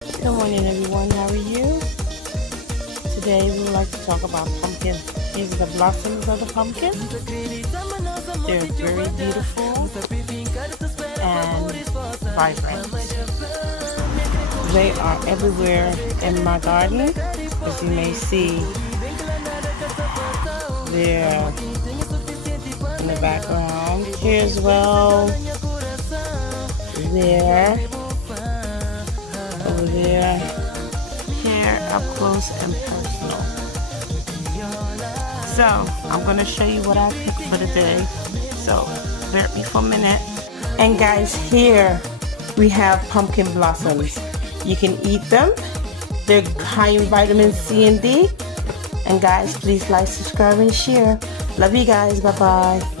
Good morning, everyone. How are you? Today we would like to talk about pumpkin. These are the blossoms of the pumpkin. They're very beautiful and vibrant. They are everywhere in my garden. As you may see, they're in the background here as well. There, over there, here, up close and personal. So I'm going to show you what I picked for the day. So bear with me for a minute. And guys, here we have pumpkin blossoms. You can eat them. They're high in vitamin C and D. And guys, please like, subscribe, and share. Love you guys. Bye-bye.